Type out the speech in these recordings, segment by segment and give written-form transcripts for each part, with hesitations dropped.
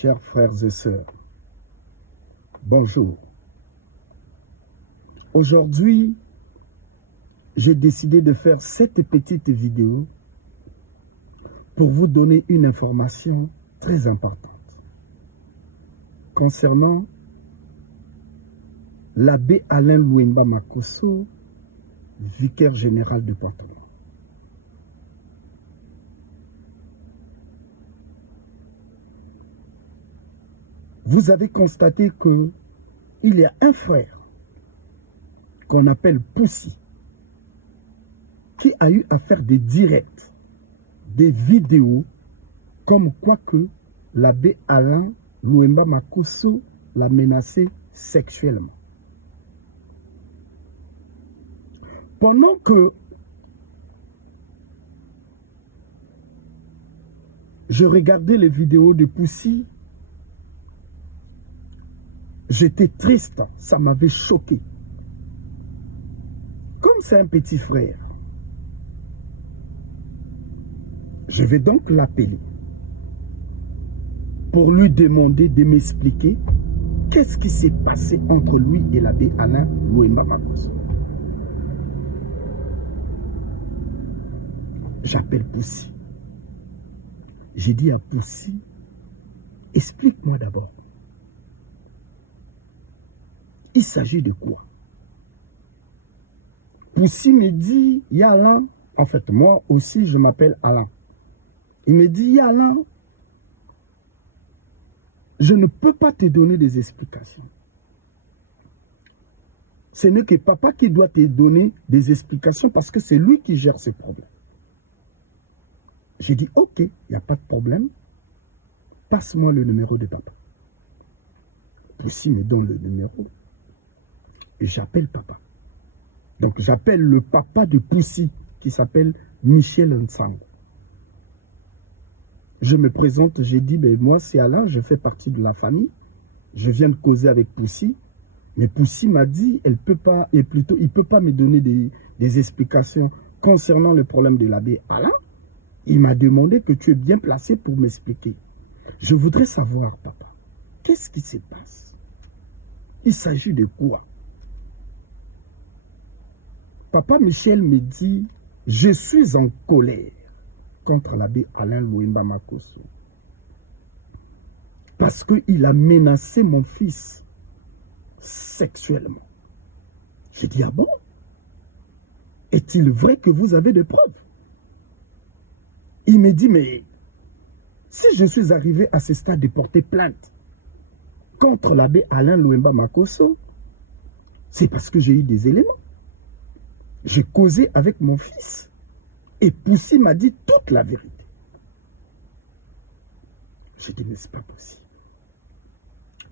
chers frères et sœurs, bonjour. Aujourd'hui, j'ai décidé de faire cette petite vidéo pour vous donner une information très importante concernant l'abbé Alain Louemba Makosso, vicaire général de Porto-Novo. Vous avez constaté qu'il y a un frère qu'on appelle Poussi qui a eu à faire des directs, des vidéos, comme quoi que l'abbé Alain Louemba Makosso l'a menacé sexuellement. Pendant que je regardais les vidéos de Poussi, j'étais triste, ça m'avait choqué. Comme c'est un petit frère, je vais donc l'appeler pour lui demander de m'expliquer qu'est-ce qui s'est passé entre lui et l'abbé Alain Louemba Makosso. J'appelle Poussi. J'ai dit à Poussi, explique-moi d'abord. Il s'agit de quoi? Poussi me dit, il y a Alain. En fait, moi aussi, je m'appelle Alain. Il me dit, il y a Alain. Je ne peux pas te donner des explications. Ce n'est que papa qui doit te donner des explications parce que c'est lui qui gère ces problèmes. J'ai dit, ok, il n'y a pas de problème. Passe-moi le numéro de papa. Poussi me donne le numéro. Et j'appelle papa. Donc j'appelle le papa de Poussi qui s'appelle Michel Nsango. Je me présente, j'ai dit, ben, moi c'est Alain, je fais partie de la famille. Je viens de causer avec Poussi. Mais Poussi m'a dit, elle peut pas, et plutôt, il ne peut pas me donner des explications concernant le problème de l'abbé Alain. Il m'a demandé que tu es bien placé pour m'expliquer. Je voudrais savoir, papa, qu'est-ce qui se passe? Il s'agit de quoi? Papa Michel me dit, je suis en colère contre l'abbé Alain Louemba Makosso. Parce qu'il a menacé mon fils sexuellement. J'ai dit, ah bon? Est-il vrai que vous avez des preuves? Il me dit, mais si je suis arrivé à ce stade de porter plainte contre l'abbé Alain Louemba Makosso, c'est parce que j'ai eu des éléments. J'ai causé avec mon fils et Poussi m'a dit toute la vérité. J'ai dit, mais c'est pas possible.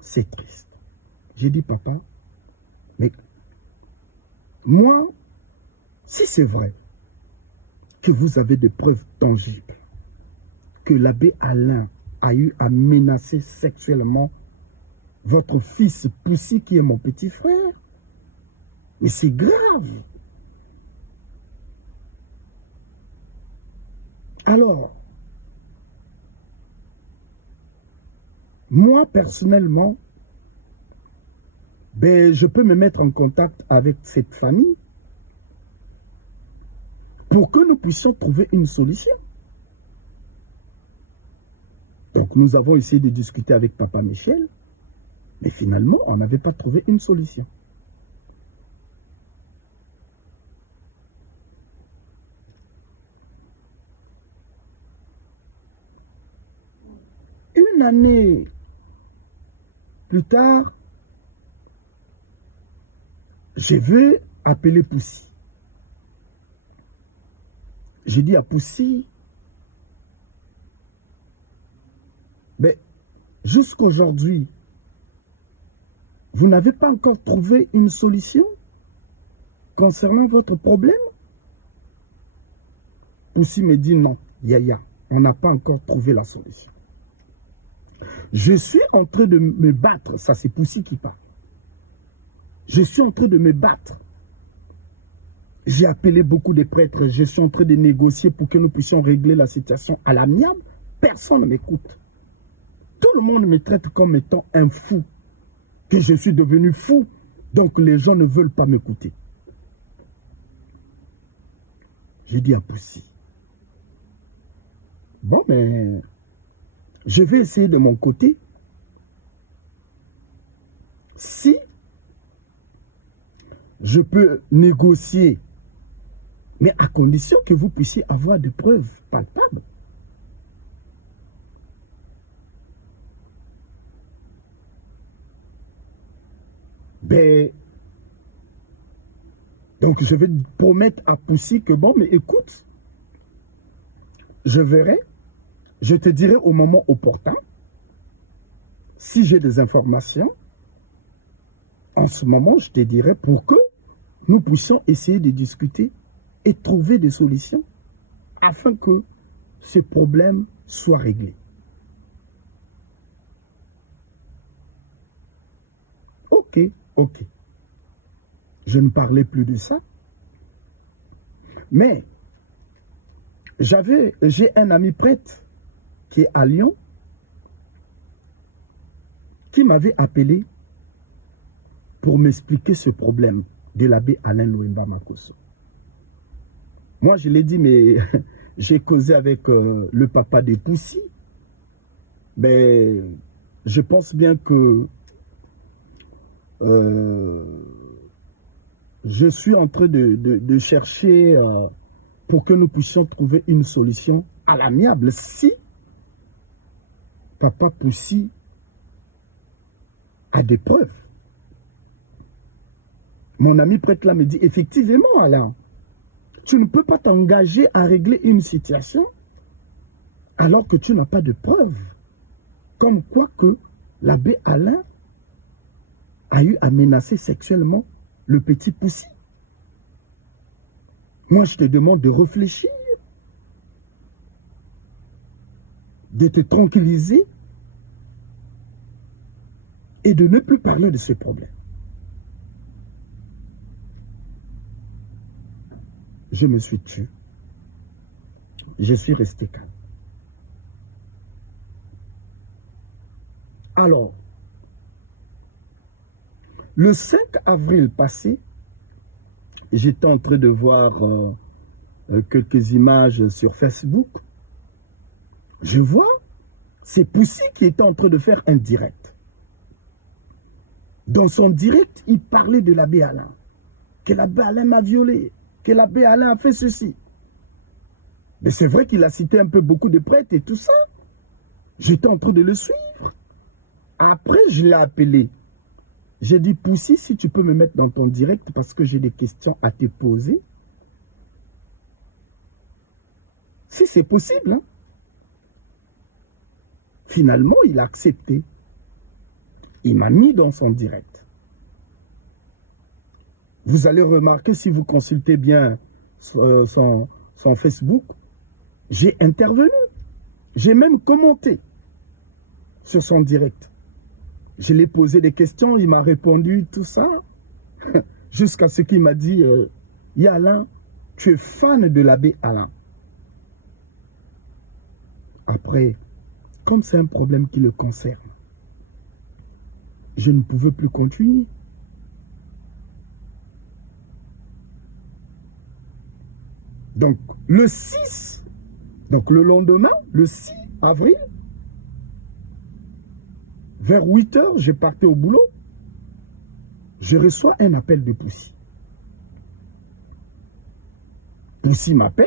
C'est triste. J'ai dit, papa, mais moi, si c'est vrai que vous avez des preuves tangibles que l'abbé Alain a eu à menacer sexuellement votre fils Poussi qui est mon petit frère, mais c'est grave. Alors, moi personnellement, ben, je peux me mettre en contact avec cette famille pour que nous puissions trouver une solution. Donc nous avons essayé de discuter avec papa Michel, mais finalement, on n'avait pas trouvé une solution. Une année plus tard, je vais appeler Poussi. J'ai dit à Poussi, mais jusqu'aujourd'hui, vous n'avez pas encore trouvé une solution concernant votre problème? Poussi me dit non, Yaya, on n'a pas encore trouvé la solution. Je suis en train de me battre, ça c'est Poussi qui parle. Je suis en train de me battre. J'ai appelé beaucoup de prêtres, je suis en train de négocier pour que nous puissions régler la situation à l'amiable. Personne ne m'écoute. tout le monde me traite comme étant un fou, que je suis devenu fou, donc les gens ne veulent pas m'écouter. J'ai dit à Poussy, bon, mais je vais essayer de mon côté. Si je peux négocier, mais à condition que vous puissiez avoir des preuves palpables. Ben, donc je vais promettre à Poussy que bon, mais écoute, je verrai, je te dirai au moment opportun, si j'ai des informations, en ce moment, je te dirai pour que nous puissions essayer de discuter et trouver des solutions afin que ce problème soit réglé. Ok, ok. Je ne parlais plus de ça. Mais j'ai un ami prêtre qui est à Lyon qui m'avait appelé pour m'expliquer ce problème de l'abbé Alain Louimba Makosso. Moi, je l'ai dit, mais j'ai causé avec le papa de Poussy. Mais je pense bien que je suis en train de chercher pour que nous puissions trouver une solution à l'amiable. Si papa Poussy a des preuves. Mon ami prêtre là me dit, effectivement, Alain, tu ne peux pas t'engager à régler une situation alors que tu n'as pas de preuves. Comme quoi que l'abbé Alain a eu à menacer sexuellement le petit Poussy. Moi, je te demande de réfléchir, de te tranquilliser et de ne plus parler de ce problème. Je me suis tué. Je suis resté calme. Alors, le 5 avril passé, j'étais en train de voir quelques images sur Facebook. Je vois, c'est Poussy qui était en train de faire un direct. Dans son direct, il parlait de l'abbé Alain. Que l'abbé Alain m'a violé. Que l'abbé Alain a fait ceci. Mais c'est vrai qu'il a cité un peu beaucoup de prêtres et tout ça. J'étais en train de le suivre. Après, je l'ai appelé. J'ai dit, Poussy, si tu peux me mettre dans ton direct parce que j'ai des questions à te poser. Si c'est possible. Hein? Finalement, il a accepté. Il m'a mis dans son direct. Vous allez remarquer, si vous consultez bien son Facebook, j'ai intervenu. J'ai même commenté sur son direct. Je lui ai posé des questions, il m'a répondu, tout ça. Jusqu'à ce qu'il m'a dit, Alain, tu es fan de l'abbé Alain. Après, comme c'est un problème qui le concerne, je ne pouvais plus continuer. Donc, le 6, donc le lendemain, le 6 avril, vers 8 h, je partais au boulot. Je reçois un appel de Poussy. Poussy m'appelle.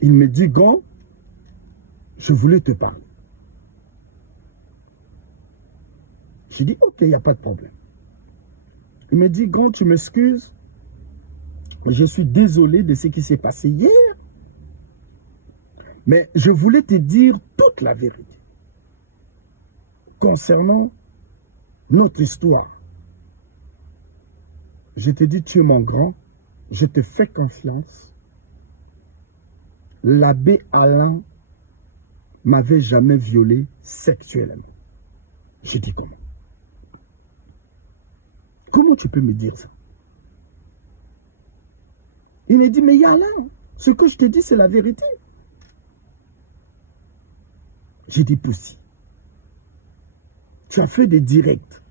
Il me dit, Grand, je voulais te parler. J'ai dit, ok, il n'y a pas de problème. Il me dit, Grand, tu m'excuses. Je suis désolé de ce qui s'est passé hier. Mais je voulais te dire toute la vérité concernant notre histoire. Je te dis, tu es mon grand, je te fais confiance. L'abbé Alain m'avait jamais violé sexuellement. Je dis comment? Comment tu peux me dire ça? Il me dit, mais Alain, ce que je te dis, c'est la vérité. J'ai dit, Poussy, Tu as fait des directs.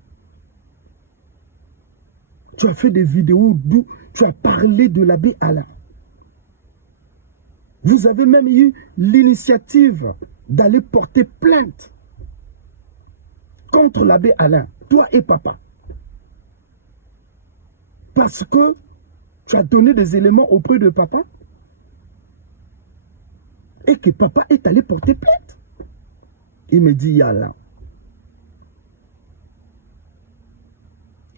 Tu as fait des vidéos d'où tu as parlé de l'abbé Alain. Vous avez même eu l'initiative d'aller porter plainte contre l'abbé Alain, toi et papa. Parce que tu as donné des éléments auprès de papa et que papa est allé porter plainte. Il me dit, Yalla,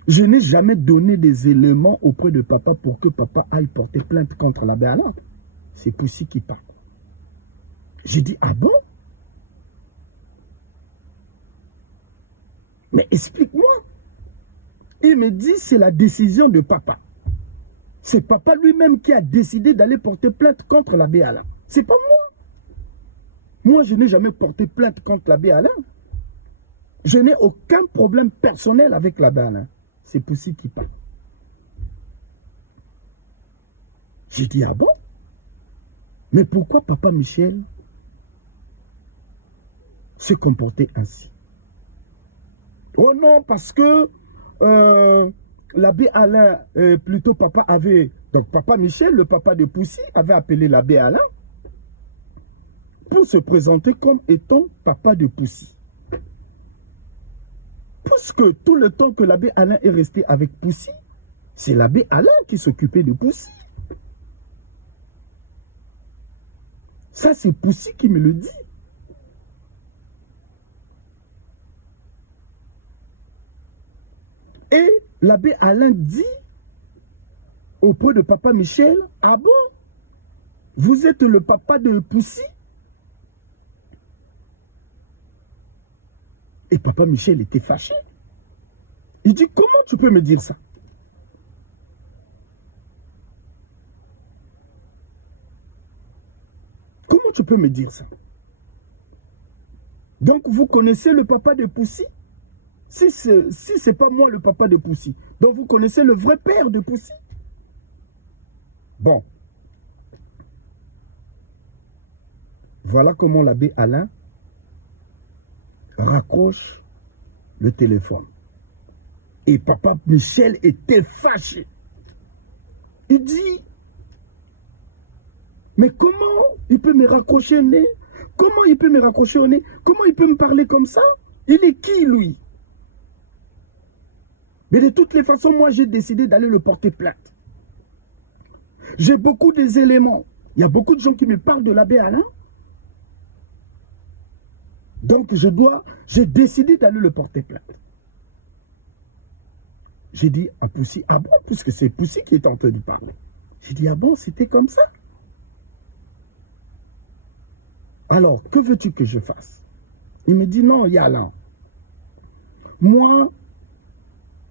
je n'ai jamais donné des éléments auprès de papa pour que papa aille porter plainte contre l'abbé Alain. C'est Poussy qui parle. J'ai dit, ah bon? Mais explique-moi. Il me dit, c'est la décision de papa. C'est papa lui-même qui a décidé d'aller porter plainte contre l'abbé Alain. C'est pas moi. Moi, je n'ai jamais porté plainte contre l'abbé Alain. Je n'ai aucun problème personnel avec l'abbé Alain. C'est Poussy qui parle. J'ai dit, ah bon? Mais pourquoi papa Michel se comportait ainsi? Oh non, parce que l'abbé Alain, plutôt papa avait... Donc papa Michel, le papa de Poussy, avait appelé l'abbé Alain pour se présenter comme étant papa de Poussy. Puisque tout le temps que l'abbé Alain est resté avec Poussy, c'est l'abbé Alain qui s'occupait de Poussy. Ça, c'est Poussy qui me le dit. Et l'abbé Alain dit auprès de papa Michel, ah bon, vous êtes le papa de Poussy? Et papa Michel était fâché. Il dit, comment tu peux me dire ça? Comment tu peux me dire ça? Donc vous connaissez le papa de Poussy? Si ce n'est pas moi le papa de Poussy, donc vous connaissez le vrai père de Poussy? Bon. Voilà comment l'abbé Alain raccroche le téléphone. Et papa Michel était fâché. Il dit, mais comment il peut me raccrocher au nez? Comment il peut me raccrocher au nez? Comment il peut me parler comme ça? Il est qui, lui? Mais de toutes les façons, moi, j'ai décidé d'aller le porter plainte. J'ai beaucoup des éléments. Il y a beaucoup de gens qui me parlent de l'abbé Alain. Donc, j'ai décidé d'aller le porter plainte. J'ai dit à Poussy, ah bon, puisque c'est Poussy qui est en train de parler. J'ai dit, ah bon, c'était comme ça? Alors, que veux-tu que je fasse? Il me dit, non, Yalla. Moi,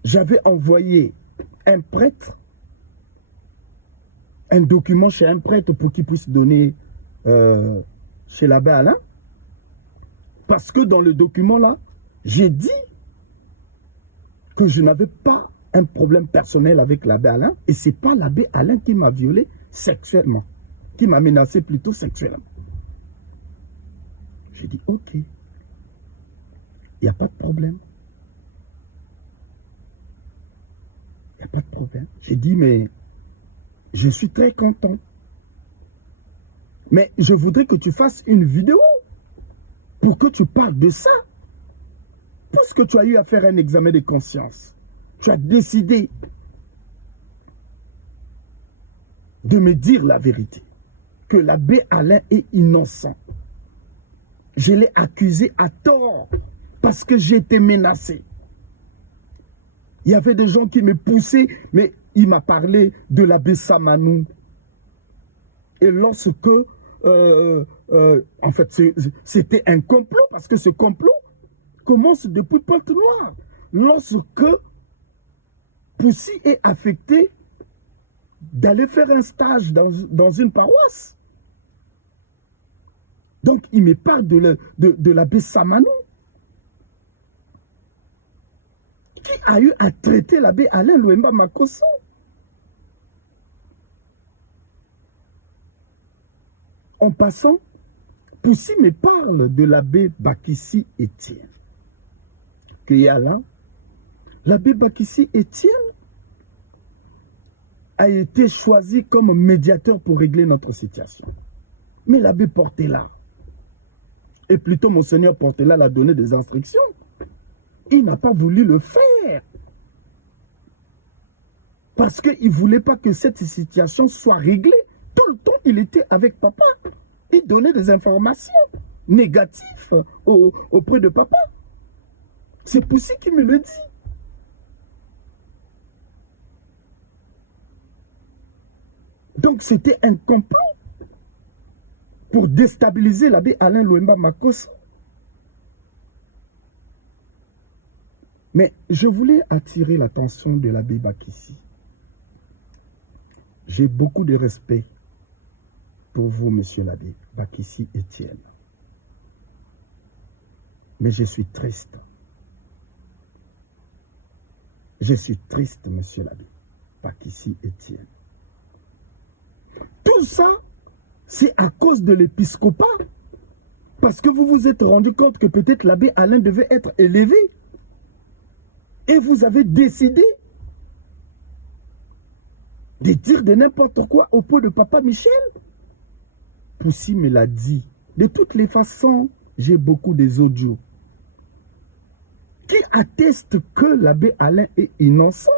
j'avais envoyé un prêtre, un document chez un prêtre pour qu'il puisse donner chez l'abbé Alain. Parce que dans le document là, j'ai dit que je n'avais pas un problème personnel avec l'abbé Alain. Et ce n'est pas l'abbé Alain qui m'a violé sexuellement, qui m'a menacé plutôt sexuellement. J'ai dit, ok, il n'y a pas de problème. Il n'y a pas de problème. J'ai dit, mais je suis très content. Mais je voudrais que tu fasses une vidéo pour que tu parles de ça. Puisque tu as eu à faire un examen de conscience, tu as décidé de me dire la vérité, que l'abbé Alain est innocent. Je l'ai accusé à tort parce que j'ai été menacé. Il y avait des gens qui me poussaient, mais il m'a parlé de l'abbé Samanou. Et lorsque, en fait, c'était un complot, parce que ce complot commence depuis Pointe-Noire. Lorsque Poussy est affecté d'aller faire un stage dans une paroisse. Donc, il me parle de l'abbé Samanou, qui a eu à traiter l'abbé Alain Louemba Makosso. En passant, Poussy me parle de l'abbé Bakissi Etienne, accueilli Alain, l'abbé Bakissi Étienne a été choisi comme médiateur pour régler notre situation. Mais l'abbé Portela, et plutôt Monseigneur Portela l'a donné des instructions, il n'a pas voulu le faire. Parce qu'il ne voulait pas que cette situation soit réglée. Tout le temps, il était avec papa. Il donnait des informations négatives auprès de papa. C'est Poussy qui me le dit. Donc c'était un complot pour déstabiliser l'abbé Alain Louemba Makosso. Mais je voulais attirer l'attention de l'abbé Bakissi. J'ai beaucoup de respect pour vous, monsieur l'abbé Bakissi Étienne. Mais je suis triste. Je suis triste, monsieur l'abbé Bakissi Étienne. Tout ça, c'est à cause de l'épiscopat. Parce que vous vous êtes rendu compte que peut-être l'abbé Alain devait être élevé. Et vous avez décidé de dire de n'importe quoi au pot de papa Michel. Poussy me l'a dit. De toutes les façons, j'ai beaucoup des audios qui attestent que l'abbé Alain est innocent.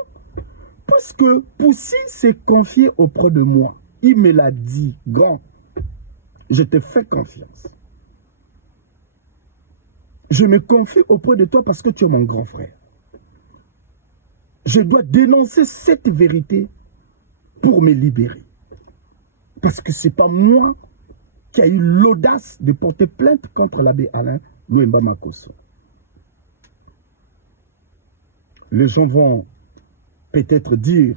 Puisque Poussy s'est confié auprès de moi. Il me l'a dit, grand, je te fais confiance. Je me confie auprès de toi parce que tu es mon grand frère. Je dois dénoncer cette vérité pour me libérer. Parce que ce n'est pas moi qui a eu l'audace de porter plainte contre l'abbé Alain Louemba Makosso. Les gens vont peut-être dire,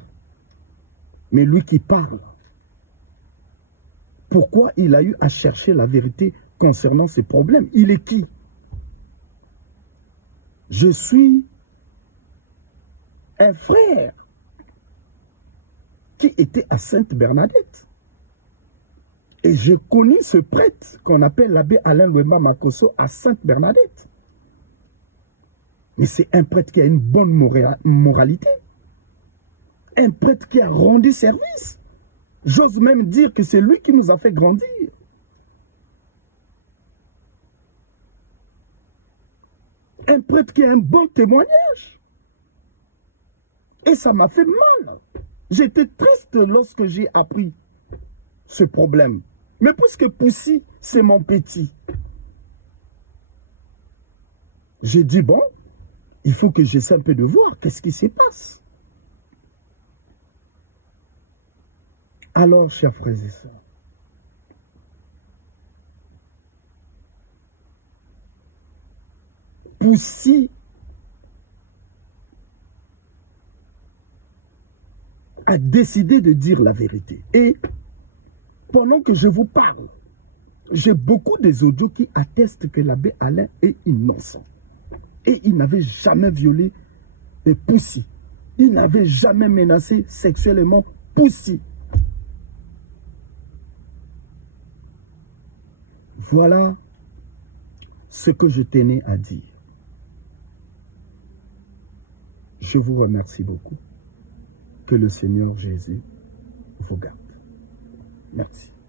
mais lui qui parle, pourquoi il a eu à chercher la vérité concernant ces problèmes? Il est qui? Je suis un frère qui était à Sainte-Bernadette. Et j'ai connu ce prêtre qu'on appelle l'abbé Alain Louemba Makosso à Sainte-Bernadette. Mais c'est un prêtre qui a une bonne moralité. Un prêtre qui a rendu service. J'ose même dire que c'est lui qui nous a fait grandir. Un prêtre qui a un bon témoignage. Et ça m'a fait mal. J'étais triste lorsque j'ai appris ce problème. Mais puisque Poussy, c'est mon petit, j'ai dit, bon, il faut que j'essaie un peu de voir qu'est-ce qui se passe. Alors, chers frères et sœurs, Poussy a décidé de dire la vérité. Et pendant que je vous parle, j'ai beaucoup des audios qui attestent que l'abbé Alain est innocent. Et il n'avait jamais violé Poussy. Il n'avait jamais menacé sexuellement Poussy. Voilà ce que je tenais à dire. Je vous remercie beaucoup. Que le Seigneur Jésus vous garde. Merci.